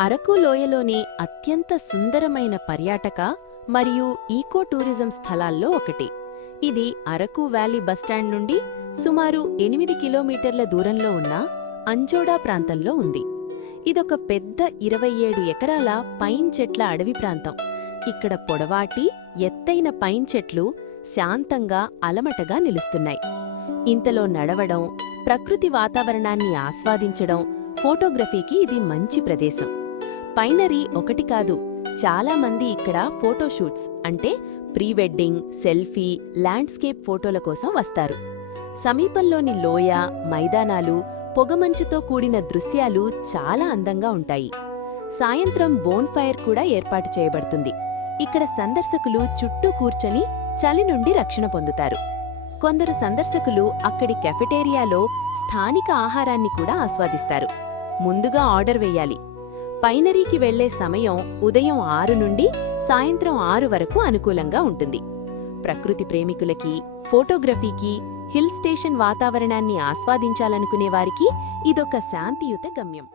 అరకు లోయలోని అత్యంత సుందరమైన పర్యాటక మరియు ఈకో టూరిజం స్థలాల్లో ఒకటి. ఇది అరకు వ్యాలీ బస్టాండ్ నుండి సుమారు ఎనిమిది కిలోమీటర్ల దూరంలో ఉన్న అంజోడా ప్రాంతంలో ఉంది. ఇదొక పెద్ద ఇరవై ఏడు ఎకరాల పైన్ చెట్ల అడవి ప్రాంతం. ఇక్కడ పొడవాటి ఎత్తైన పైన్ చెట్లు శాంతంగా అలమటగా నిలుస్తున్నాయి. ఇంతలో నడవడం ప్రకృతి వాతావరణాన్ని ఆస్వాదించడం ఫోటోగ్రఫీకి ఇది మంచి ప్రదేశం. పైనరీ ఒకటి కాదు. చాలామంది ఇక్కడ ఫోటోషూట్స్ అంటే ప్రీ వెడ్డింగ్ సెల్ఫీ ల్యాండ్స్కేప్ ఫోటోల కోసం వస్తారు. సమీపంలోని లోయ మైదానాలు పొగమంచుతో కూడిన దృశ్యాలు చాలా అందంగా ఉంటాయి. సాయంత్రం బోన్ ఫైర్ కూడా ఏర్పాటు చేయబడుతుంది. ఇక్కడ సందర్శకులు చుట్టూ కూర్చొని చలి నుండి రక్షణ పొందుతారు. కొందరు సందర్శకులు అక్కడి కెఫెటేరియాలో స్థానిక ఆహారాన్ని కూడా ఆస్వాదిస్తారు. ముందుగా ఆర్డర్ వేయాలి. పైనరీకి వెళ్ళే సమయం ఉదయం ఆరు నుండి సాయంత్రం ఆరు వరకు అనుకూలంగా ఉంటుంది. ప్రకృతి ప్రేమికులకి ఫోటోగ్రఫీకి హిల్ స్టేషన్ వాతావరణాన్ని ఆస్వాదించాలనుకునే వారికి ఇదొక శాంతియుత గమ్యం.